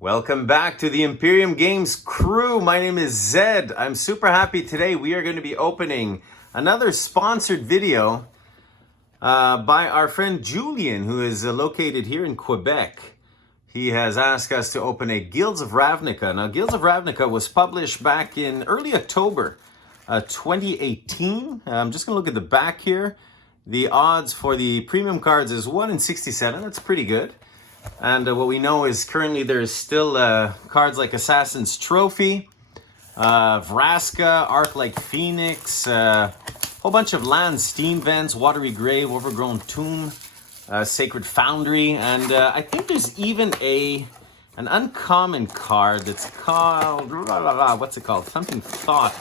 Welcome back to the Imperium Games crew. My name is Zed. I'm super happy today. We are going to be opening another sponsored video by our friend Julien, who is located here in Quebec. He has asked us to open a Guilds of Ravnica. Now, Guilds of Ravnica was published back in early October 2018. I'm just going to look at the back here. The odds for the premium cards is 1 in 67. That's pretty good. And what we know is currently there's still cards like Assassin's Trophy, Vraska, Arc Like Phoenix, a whole bunch of lands, Steam Vents, Watery Grave, Overgrown Tomb, Sacred Foundry, and I think there's even an uncommon card that's called, what's it called? Something let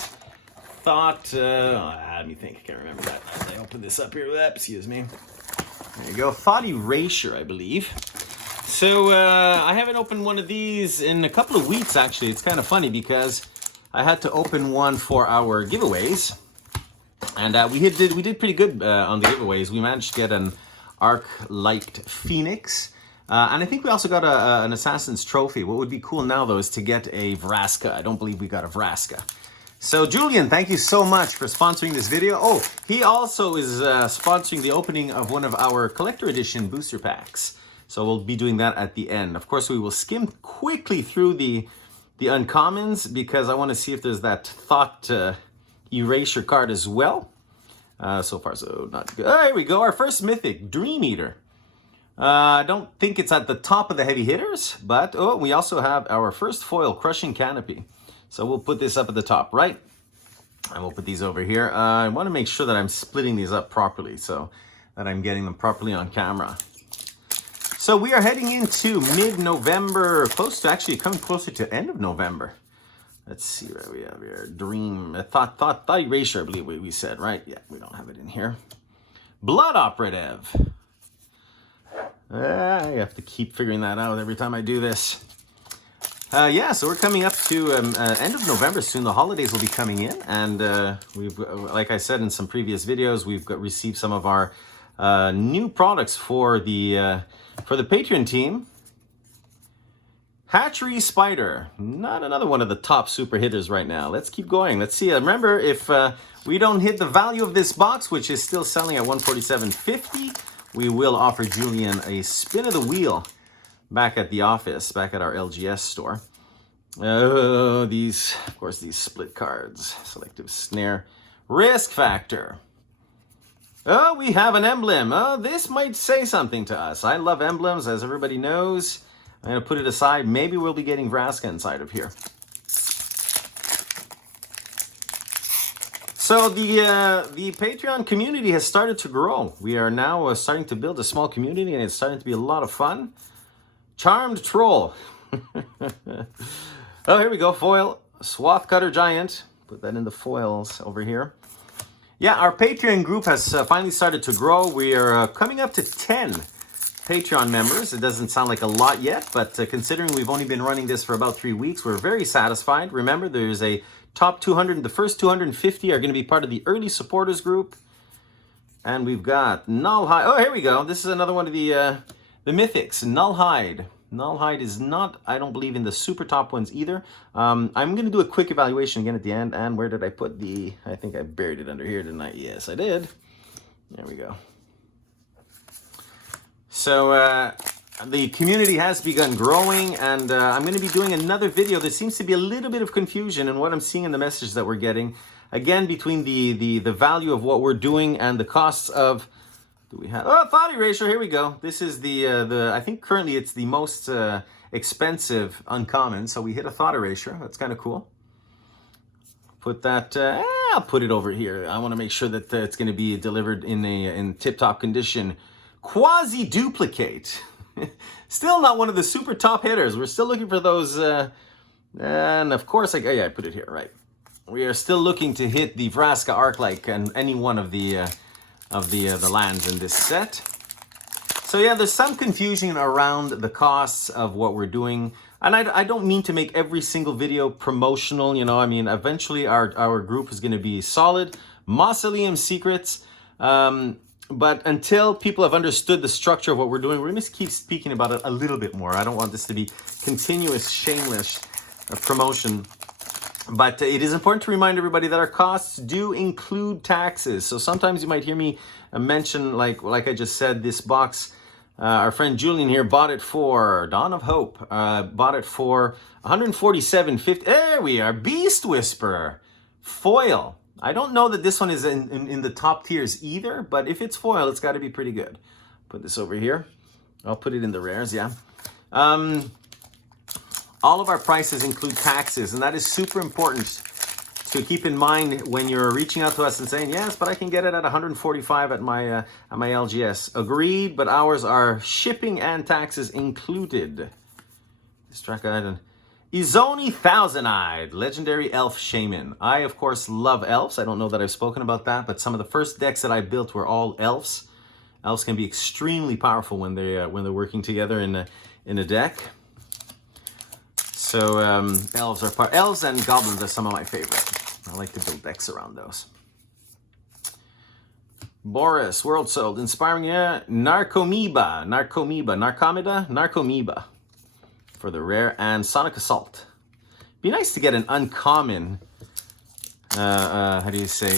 me think, I can't remember that. As I open this up here, excuse me. There you go, Thought Erasure, I believe. So I haven't opened one of these in a couple of weeks, actually. It's kind of funny because I had to open one for our giveaways. And we did pretty good on the giveaways. We managed to get an Arc Light Phoenix. And I think we also got an Assassin's Trophy. What would be cool now, though, is to get a Vraska. I don't believe we got a Vraska. So, Julien, thank you so much for sponsoring this video. Oh, he also is sponsoring the opening of one of our Collector Edition booster packs. So we'll be doing that at the end. Of course, we will skim quickly through the uncommons because I want to see if there's that Thought Erasure card as well. So far, so not good. Oh, here we go. Our first Mythic, Dream Eater. I don't think it's at the top of the heavy hitters, but we also have our first foil, Crushing Canopy. So we'll put this up at the top, right? And we'll put these over here. I want to make sure that I'm splitting these up properly so that I'm getting them properly on camera. So we are heading into mid-November, coming closer to end of November. Let's see what we have here. Dream, Thought Erasure, I believe we said, right? Yeah, we don't have it in here. Blood Operative. I have to keep figuring that out every time I do this. Yeah, so we're coming up to end of November soon. The holidays will be coming in, and we've, like I said in some previous videos, we've received some of our new products for the Patron team. Hatchery Spider, not another one of the top super hitters right now. Let's keep going. Let's see. Remember, if we don't hit the value of this box, which is still selling at $147.50, we will offer Julien a spin of the wheel back at the office, back at our LGS store. These split cards. Selective Snare. Risk Factor. Oh, we have an emblem. Oh, this might say something to us. I love emblems, as everybody knows. I'm going to put it aside. Maybe we'll be getting Vraska inside of here. So the Patreon community has started to grow. We are now starting to build a small community, and it's starting to be a lot of fun. Charmed Troll. Oh, here we go. Foil. Swath Cutter Giant. Put that in the foils over here. Yeah, our Patreon group has finally started to grow. We are coming up to 10 Patreon members. It doesn't sound like a lot yet, but considering we've only been running this for about 3 weeks, we're very satisfied. Remember, there's a top 200. The first 250 are going to be part of the early supporters group. And we've got Nullhide. Oh, here we go. This is another one of the Mythics. Nullhide. Nullhide is not, I don't believe, in the super top ones either. I'm going to do a quick evaluation again at the end. And where did I put I think I buried it under here, didn't I? Yes, I did. There we go. So the community has begun growing, and I'm going to be doing another video. There seems to be a little bit of confusion in what I'm seeing in the messages that we're getting. Again, between the value of what we're doing and the costs of... Do we have... Oh, Thought Erasure, here we go. This is I think currently it's the most expensive uncommon, so we hit a Thought Erasure. That's kind of cool. Put that... I'll put it over here. I want to make sure that it's going to be delivered in tip-top condition. Quasi-Duplicate. Still not one of the super top hitters. We're still looking for those... and of course, I put it here, right. We are still looking to hit the Vraska Arc-like and any one of the lands in this set. So yeah, there's some confusion around the costs of what we're doing. And I don't mean to make every single video promotional, you know. I mean, eventually our group is going to be solid. Mausoleum Secrets. But until people have understood the structure of what we're doing, we're going to keep speaking about it a little bit more. I don't want this to be continuous, shameless promotion. But it is important to remind everybody that our costs do include taxes. So sometimes you might hear me mention, like I just said, this box. Our friend Julien here bought it for, Dawn of Hope, bought it for $147.50. There we are, Beast Whisperer. Foil. I don't know that this one is in the top tiers either, but if it's foil, it's got to be pretty good. Put this over here. I'll put it in the rares, yeah. All of our prices include taxes, and that is super important to keep in mind when you're reaching out to us and saying, yes, but I can get it at 145 at my LGS. Agreed, but ours are shipping and taxes included. This track item. Izoni Thousand-Eyed, Legendary Elf Shaman. I, of course, love elves. I don't know that I've spoken about that, but some of the first decks that I built were all elves. Elves can be extremely powerful when they're working together in a deck. So elves and goblins are some of my favorite. I like to build decks around those. Boris, World Sold, Inspiring, yeah. Narcomoeba. For the rare, and Sonic Assault. Be nice to get an uncommon, how do you say,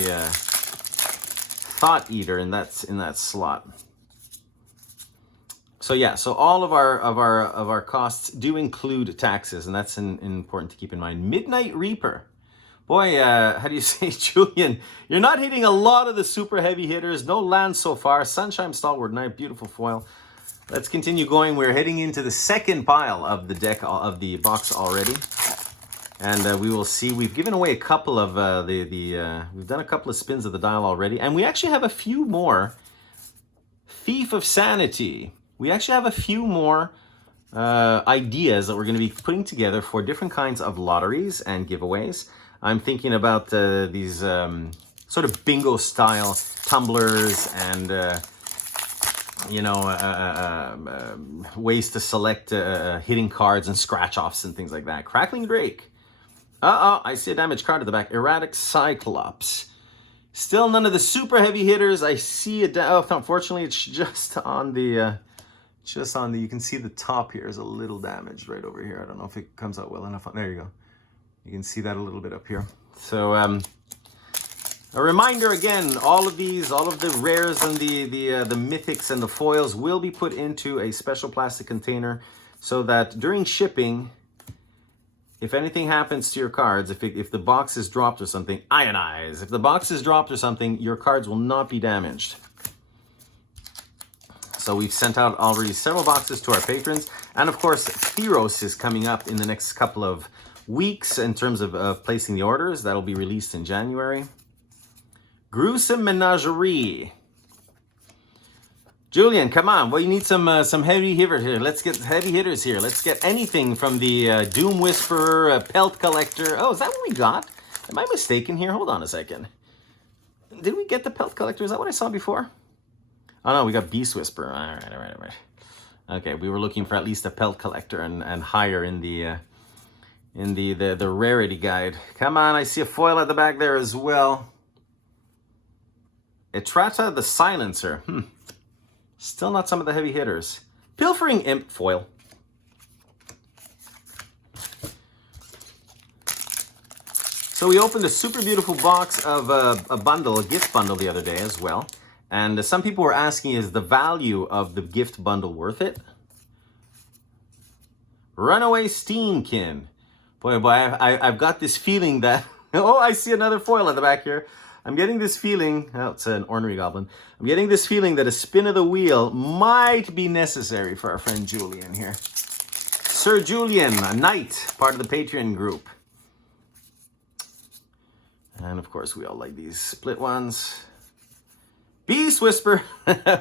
Thought Eater in that slot. So yeah, so all of our costs do include taxes, and that's important to keep in mind. Midnight Reaper. Boy, how do you say, Julien? You're not hitting a lot of the super heavy hitters. No lands so far. Sunshine Stalwart Knight, beautiful foil. Let's continue going. We're heading into the second pile of the deck, of the box already. And we will see. We've given away a couple of we've done a couple of spins of the dial already. And we actually have a few more. Thief of Sanity. We actually have a few more ideas that we're going to be putting together for different kinds of lotteries and giveaways. I'm thinking about these sort of bingo style tumblers and ways to select hitting cards and scratch offs and things like that. Crackling Drake. I see a damaged card at the back. Erratic Cyclops. Still none of the super heavy hitters. I see unfortunately it's just on the you can see the top here is a little damaged right over here. I don't know if it comes out well enough. There you go. You can see that a little bit up here. So a reminder again, all of the rares and the mythics and the foils will be put into a special plastic container so that during shipping, if anything happens to your cards, if the box is dropped or something, ionize. If the box is dropped or something, your cards will not be damaged. So we've sent out already several boxes to our patrons. And of course, Theros is coming up in the next couple of weeks in terms of placing the orders. That'll be released in January. Gruesome Menagerie. Julien, come on. Well, you need some heavy hitters here. Let's get heavy hitters here. Let's get anything from the Doom Whisperer, Pelt Collector. Oh, is that what we got? Am I mistaken here? Hold on a second. Did we get the Pelt Collector? Is that what I saw before? Oh, no, we got Beast Whisperer. All right. Okay, we were looking for at least a Pelt Collector and higher in the rarity guide. Come on, I see a foil at the back there as well. Etrata the Silencer. Still not some of the heavy hitters. Pilfering Imp foil. So we opened a super beautiful box of a bundle, a gift bundle the other day as well. And some people were asking, is the value of the gift bundle worth it? Runaway Steamkin. Boy, I've got this feeling that... Oh, I see another foil at the back here. I'm getting this feeling... Oh, it's an ornery goblin. I'm getting this feeling that a spin of the wheel might be necessary for our friend Julien here. Sir Julien, a knight, part of the Patreon group. And of course, we all like these split ones. Beast Whisper.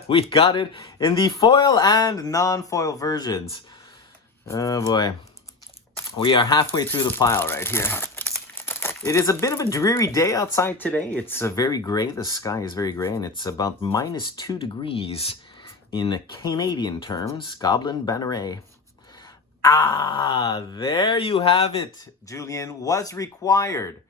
We got it in the foil and non-foil versions. Oh boy. We are halfway through the pile right here. It is a bit of a dreary day outside today. It's very gray. The sky is very gray, and it's about -2 degrees in Canadian terms. Goblin Banneret. Ah, there you have it, Julien. Was required.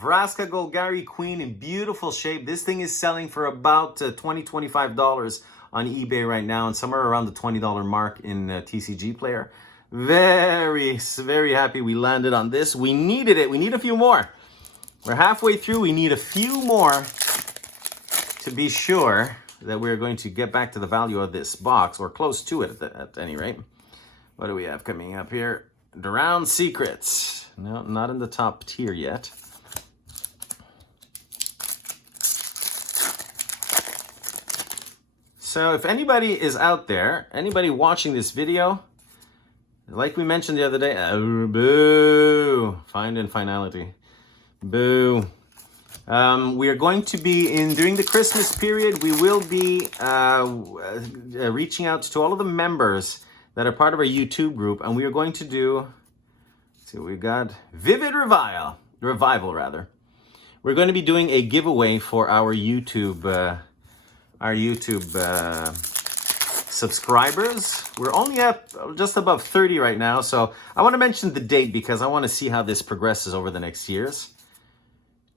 Vraska Golgari Queen in beautiful shape. This thing is selling for about $20, $25 on eBay right now, and somewhere around the $20 mark in TCG Player. Very, very happy we landed on this. We needed it. We need a few more. We're halfway through. We need a few more to be sure that we're going to get back to the value of this box, or close to it at any rate. What do we have coming up here? Drowned Secrets. No, not in the top tier yet. So if anybody is out there, anybody watching this video, like we mentioned the other day, boo, find in finality, boo. We are going to be during the Christmas period, we will be reaching out to all of the members that are part of our YouTube group, and we are going to do, let's see what we've got, Vivid Revival rather. We're going to be doing a giveaway for our YouTube subscribers. We're only at just above 30 right now, so I want to mention the date because I want to see how this progresses over the next years.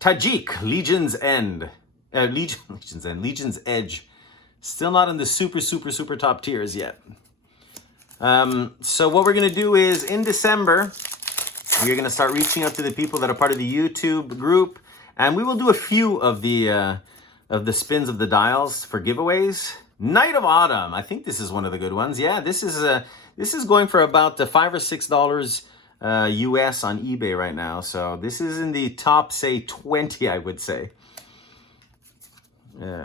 Tajik, Legion's End. Legion's Edge. Still not in the super top tiers yet. So what we're going to do is, in December, we're going to start reaching out to the people that are part of the YouTube group, and we will do a few of the spins of the dials for giveaways. Night of Autumn. I think this is one of the good ones. Yeah, this is going for about $5 or $6 US on eBay right now. So this is in the top, say, 20, I would say.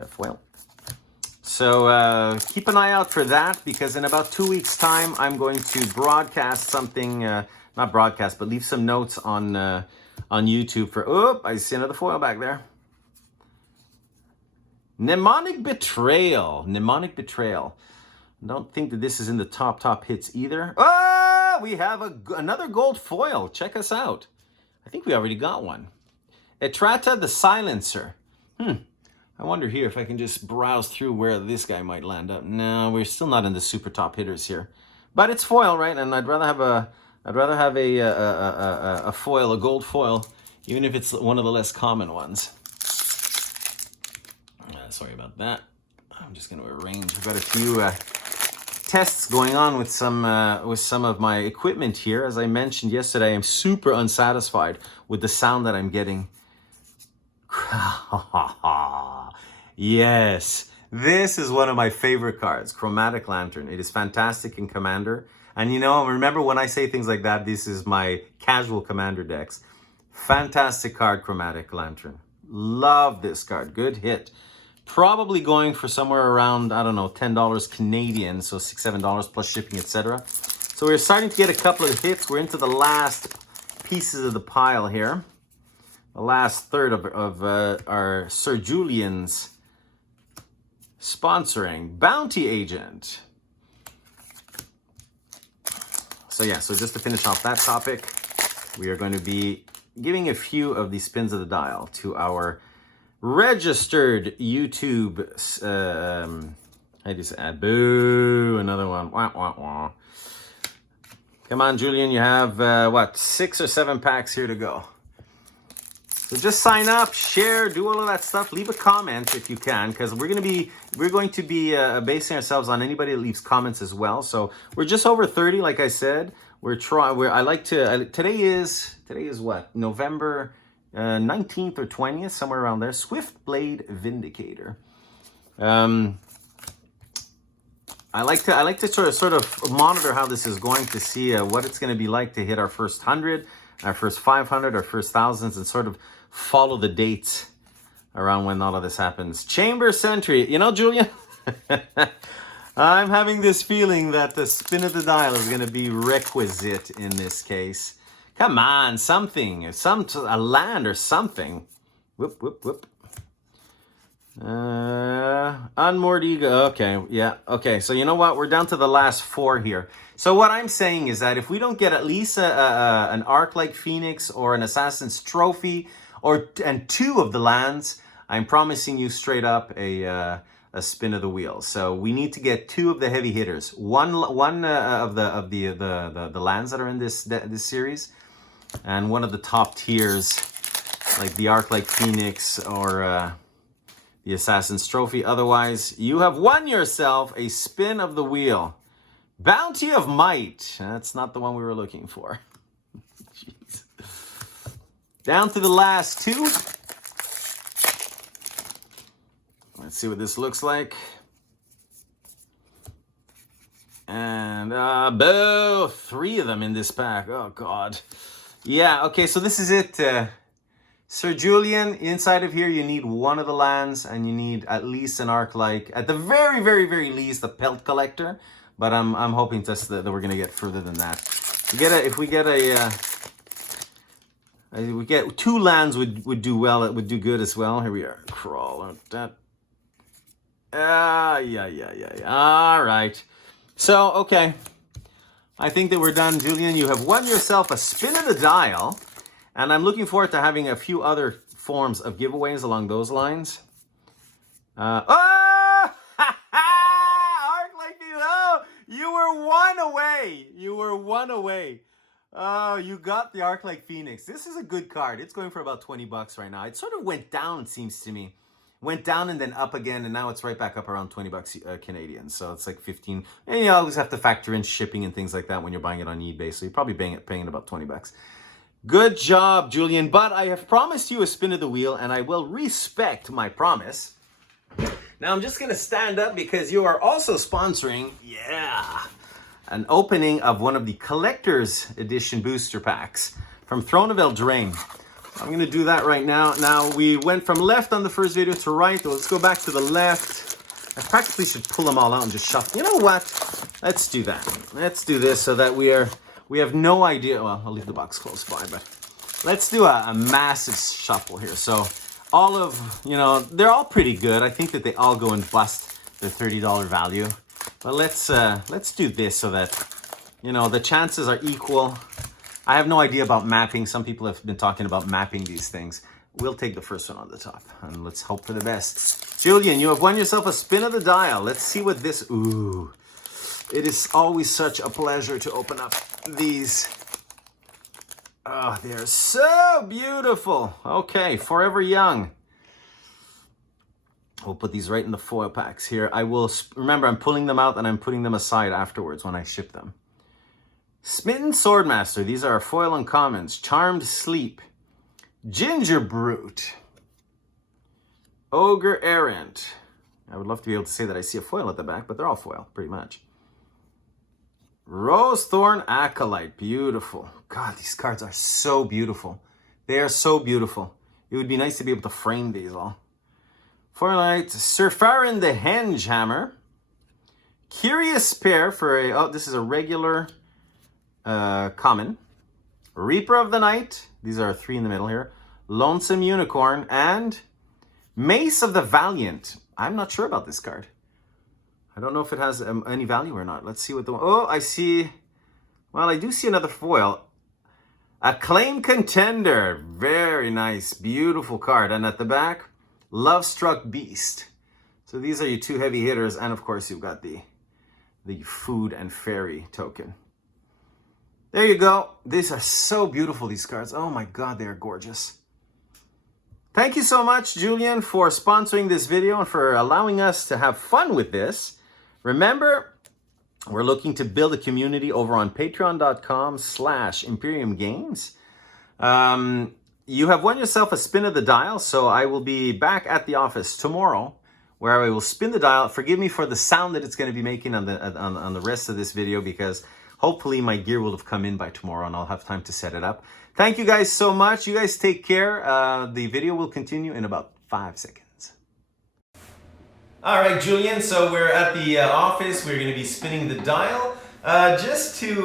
Foil. So keep an eye out for that, because in about 2 weeks' time, I'm going to broadcast something, not broadcast, but leave some notes on YouTube for, oh, I see another foil back there. Mnemonic Betrayal. Mnemonic Betrayal. I don't think that this is in the top hits either. Oh, we have another gold foil. Check us out. I think we already got one. Etrata the Silencer. I wonder here if I can just browse through where this guy might land up. No, we're still not in the super top hitters here. But it's foil, right? And I'd rather have a foil, a gold foil, even if it's one of the less common ones. Sorry about that. I'm just going to arrange. We've got a few tests going on with some of my equipment here. As I mentioned yesterday, I'm super unsatisfied with the sound that I'm getting. Yes, this is one of my favorite cards, Chromatic Lantern. It is fantastic in Commander. And you know, remember when I say things like that, this is my casual Commander decks. Fantastic card, Chromatic Lantern. Love this card. Good hit. Probably going for somewhere around, I don't know, $10 Canadian, so $6, $7 plus shipping, etc. So we're starting to get a couple of hits. We're into the last pieces of the pile here. The last third of our Sir Julian's sponsoring. Bounty Agent. So yeah, so just to finish off that topic, we are going to be giving a few of the spins of the dial to our registered YouTube, how do you say, boo, another one, wah, wah, wah. Come on, Julien, you have, 6 or 7 packs here to go. So just sign up, share, do all of that stuff, leave a comment if you can, because we're going to be basing ourselves on anybody that leaves comments as well. So we're just over 30, like I said. Today is what, November 19th or 20th, somewhere around there. Swiftblade Vindicator. I like to sort of monitor how this is going to see what it's going to be like to hit our first 100, our first 500, our first thousands, and sort of follow the dates around when all of this happens. Chamber Sentry. You know, Julian, I'm having this feeling that the spin of the dial is going to be requisite in this case. Come on, something, a land or something. Whoop, whoop, whoop. Unmoored Ego. Okay, yeah. Okay, so you know what? We're down to the last 4 here. So what I'm saying is that if we don't get at least an Arc like Phoenix or an Assassin's Trophy and 2 of the lands, I'm promising you straight up a spin of the wheel. So we need to get 2 of the heavy hitters. One of the lands that are in this series, and one of the top tiers like the Arc-like Phoenix or the Assassin's Trophy. Otherwise, you have won yourself a spin of the wheel. Bounty of Might. That's not the one we were looking for. Jeez. Down to the last two. Let's see what this looks like. And boo, 3 of them in this pack. Oh God. Yeah, okay, so this is it. Sir Julien, inside of here you need 1 of the lands and you need at least an Arc-like, at the very, very, very least, a Pelt Collector. But I'm hoping that we're gonna get further than that. If we get 2 lands would do well. It would do good as well. Here we are. Crawl. Yeah. All right. So, okay. I think that we're done, Julien. You have won yourself a spin of the dial. And I'm looking forward to having a few other forms of giveaways along those lines. You were 1 away. You were 1 away. Oh, you got the Arc-like Phoenix. This is a good card. It's going for about 20 bucks right now. It sort of went down, it seems to me. Went down and then up again, and now it's right back up around 20 bucks Canadian. So it's like 15. And you always have to factor in shipping and things like that when you're buying it on eBay. So you're probably paying about 20 bucks. Good job, Julien. But I have promised you a spin of the wheel, and I will respect my promise. Now I'm just going to stand up because you are also sponsoring, an opening of one of the Collector's Edition booster packs from Throne of Eldraine. I'm going to do that right now. Now, we went from left on the first video to right. Let's go back to the left. I practically should pull them all out and just shuffle. You know what? Let's do that. Let's do this so that we have no idea. Well, I'll leave the box close by, but let's do a massive shuffle here. So all of, they're all pretty good. I think that they all go and bust their $30 value. But let's do this so that, the chances are equal. I have no idea about mapping. Some people have been talking about mapping these things. We'll take the first one on the top, and let's hope for the best. Julien, you have won yourself a spin of the dial. Let's see what this... Ooh. It is always such a pleasure to open up these. Oh, they're so beautiful. Okay, Forever Young. We'll put these right in the foil packs here. I will... Remember, I'm pulling them out, and I'm putting them aside afterwards when I ship them. Smitten Swordmaster. These are foil uncommons. Charmed Sleep. Ginger Brute. Ogre Errant. I would love to be able to say that I see a foil at the back, but they're all foil, pretty much. Rosethorn Acolyte. Beautiful. God, these cards are so beautiful. They are so beautiful. It would be nice to be able to frame these all. Foilite. Sir Farron the Hengehammer. Curious Pair for a... Oh, this is a regular... common. Reaper of the Night. These are 3 in the middle here. Lonesome Unicorn. And Mace of the Valiant. I'm not sure about this card. I don't know if it has any value or not. Let's see what the... Oh, I see... Well, I do see another foil. Acclaimed Contender. Very nice. Beautiful card. And at the back, Love-Struck Beast. So these are your 2 heavy hitters. And of course, you've got the Food and Fairy token. There you go. These are so beautiful, these cards. Oh my God, they are gorgeous. Thank you so much, Julien, for sponsoring this video and for allowing us to have fun with this. Remember, we're looking to build a community over on patreon.com/Imperium Games. You have won yourself a spin of the dial, so I will be back at the office tomorrow where I will spin the dial. Forgive me for the sound that it's going to be making on the rest of this video because hopefully my gear will have come in by tomorrow and I'll have time to set it up. Thank you guys so much. You guys take care. The video will continue in about 5 seconds. All right, Julien, so we're at the office. We're going to be spinning the dial. Just to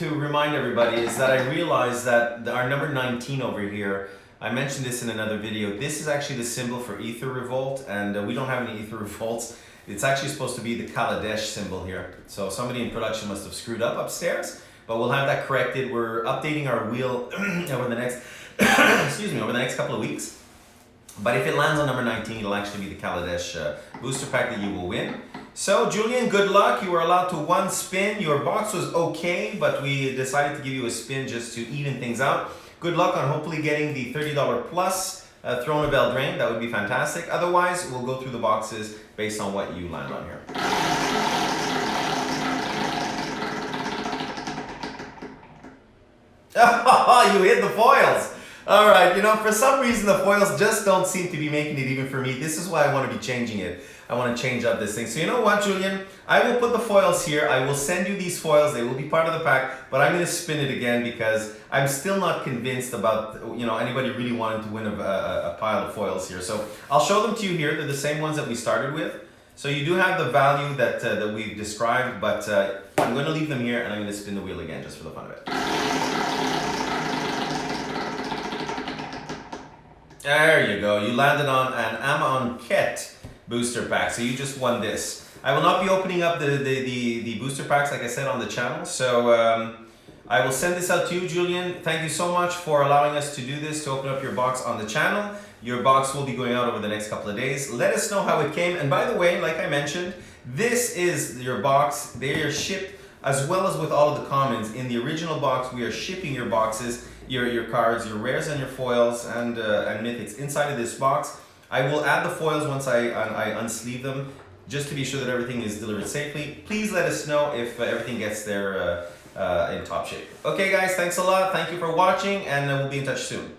remind everybody is that I realized that our number 19 over here, I mentioned this in another video. This is actually the symbol for Ether Revolt, and we don't have any Ether Revolts. It's actually supposed to be the Kaladesh symbol here. So somebody in production must have screwed up upstairs, but we'll have that corrected. We're updating our wheel over the next, over the next couple of weeks. But if it lands on number 19, it'll actually be the Kaladesh booster pack that you will win. So Julien, good luck. You were allowed to 1 spin. Your box was okay, but we decided to give you a spin just to even things out. Good luck on hopefully getting the $30 plus Throne of Eldraine. That would be fantastic. Otherwise, we'll go through the boxes based on what you land on here. You hit the foils. All right, you know, for some reason the foils just don't seem to be making it even for me. This is why I want to be changing it. I want to change up this thing. So you know what, Julien? I will put the foils here. I will send you these foils. They will be part of the pack, but I'm going to spin it again because I'm still not convinced about, you know, anybody really wanting to win a pile of foils here. So I'll show them to you here. They're the same ones that we started with. So you do have the value that that we've described, but I'm going to leave them here and I'm going to spin the wheel again just for the fun of it. There you go. You landed on an Amonkhet booster pack. So you just won this. I will not be opening up the booster packs like I said on the channel. So I will send this out to you, Julien. Thank you so much for allowing us to do this, to open up your box on the channel. Your box will be going out over the next couple of days. Let us know how it came. And by the way, like I mentioned, this is your box. They are shipped as well as with all of the commons. In the original box, we are shipping your boxes, your cards, your rares and your foils and mythics inside of this box. I will add the foils once I unsleeve them, just to be sure that everything is delivered safely. Please let us know if everything gets there in top shape. Okay guys, thanks a lot. Thank you for watching and we'll be in touch soon.